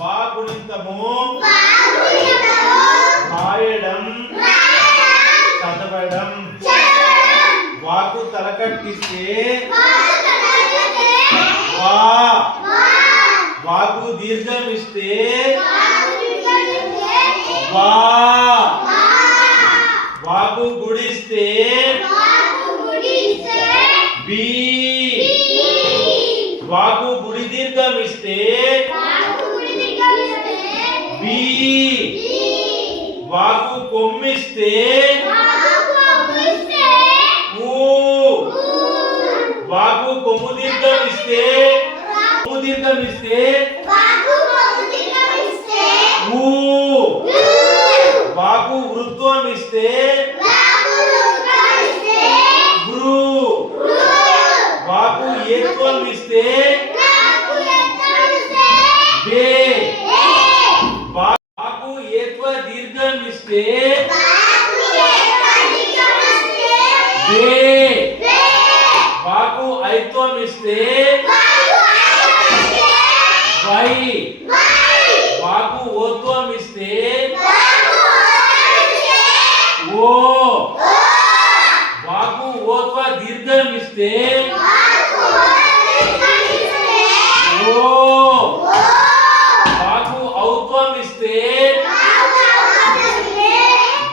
వా గుణింతము రాయడం చదవడం. వాకు తలకట్టిస్తే. వా. వాకు దీర్ఘం ఇస్తే వా. వాకు గుడిస్తే. బి. వాకు గుడి దీర్ఘం ఇస్తే బి. వాకు కొమ్మిస్తే ఊ. వాకు కొమ్ము దీర్ఘం ఇస్తే కొమ్ము దీర్ఘం ఇస్తే ఊ. వాకు వృత్వం ఇస్తే వృ. వాకు ఏత్వం ఇస్తే వే వాకు ఏత్వ దీర్ఘం ఇస్తే వే వాకు ఐత్వం ఇస్తే వై. వాకు ఓత్వం ఇస్తే ఓ వాకు ఓత్వ దీర్ఘం ఇస్తే ఓ వాకు ఔత్వం ఇస్తే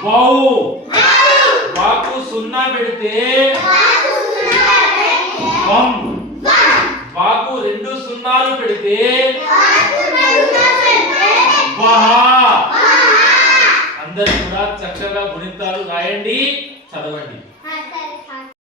వౌ వాకు సున్నా పెడితే వం. వాకు రెండు సున్నాలు పెడితే అందరు కూడా చక్కగా గుణితాలు రాయండి చదవండి.